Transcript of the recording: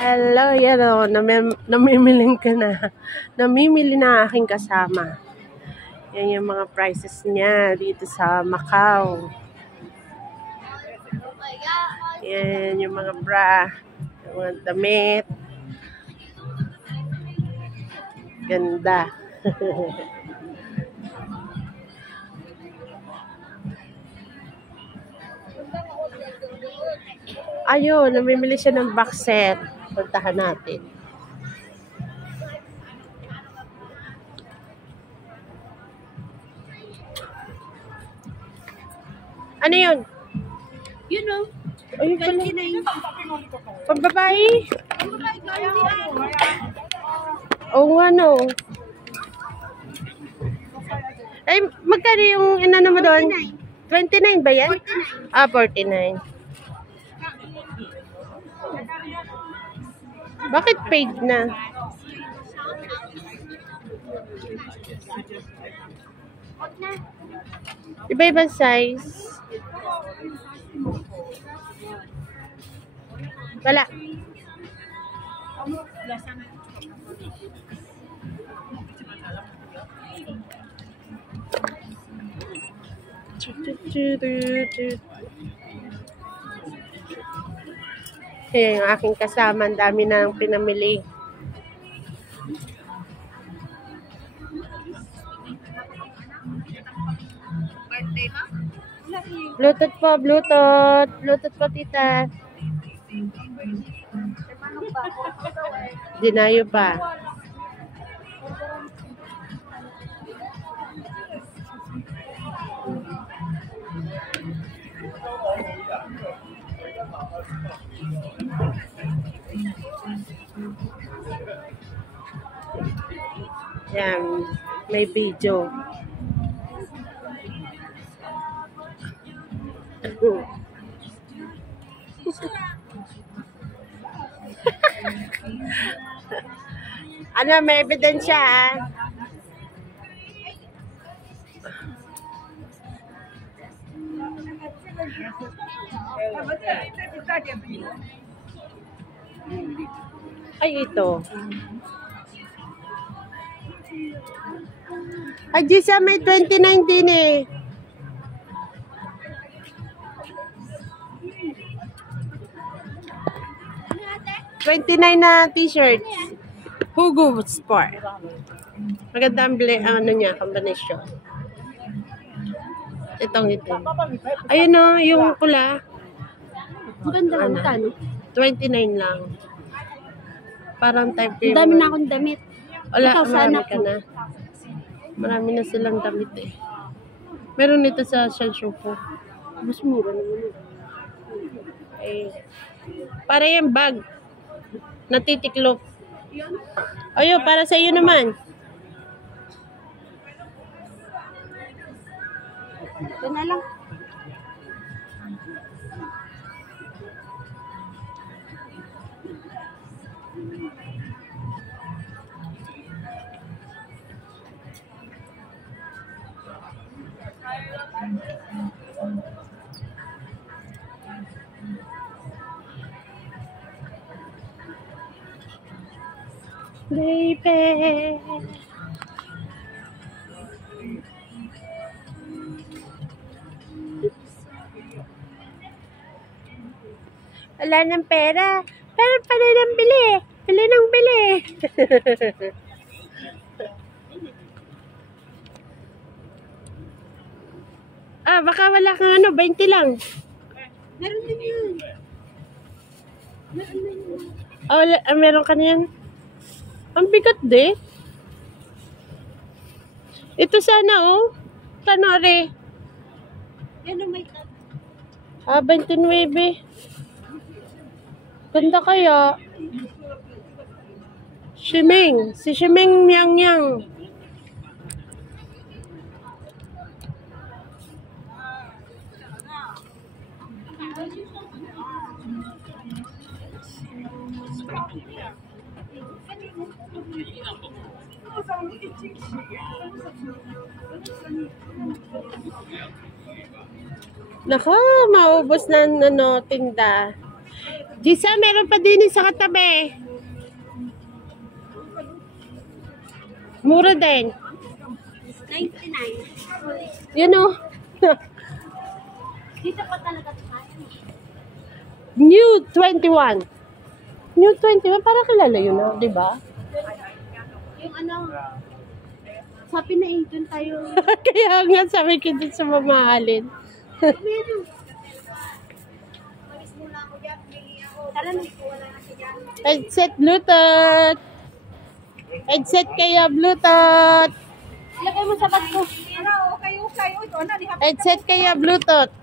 Hello, yan o. Namimiling ka na. Namimili na aking kasama. Yan yung mga prices niya dito sa Macau. Yan yung mga bra. Yung mga damit. Ganda. Ayun, namimili siya ng box set. Puntahan natin. Ano yun? Yun o. Ayun pala. Pambabae? Oo nga no. Ay, magkano yung inano mo doon? 29 ba yan? 49. Ah, 49. Bakit paid na? Iba-ibang size. Wala. Ayan yung aking kasama. Ang dami na ng pinamili. Birthday mo? Bluetooth po, Bluetooth. Bluetooth po, tita. Dinayo pa. Yan, may video. Ano, may ebidensya ah. Ay, ito. Ay, di siya may 2019 eh. $29 na t-shirt. Hugo Sport. Maganda ang ano niya, combination. Ito. Ayun o, yung pula. Maganda ang tano. 29 lang. Parang type Ang dami na akong damit. Wala, Ikaw, marami sana ka po. na. Marami na silang damit eh. Meron nito sa Shell po. Mas mura naman. Eh, para yung bag. Natitiklop. Ayun, para sa iyo naman. Ito na lang. Baby. Wala ng pera. Pero pala ng bili. Bili ng bili. Ah, baka wala kang ano, 20 lang. Meron din yun. Meron din yun. Ah, meron ka niyan. Ang bigat de. Ito sana oh. Tanore. Yan ang may tag. Ah, 29. Ganda kaya. Shimeng. Si Shimeng Yang Yang. Nako, maubos na tinda. Gisa, meron pa din sa katabi. Mura din. 99. Yun o. Dito pa talaga tayo. New 21. New 21, parang kilala yun na, di ba? Yung ano, sabi na eh, doon tayo. Kaya nga sabi ko dun sa mamahalin. Meron. Malis muna ako dyan. Tara na. Headset Bluetooth. Headset kaya Bluetooth. Ilagay mo sa bag ko. Headset kaya Bluetooth.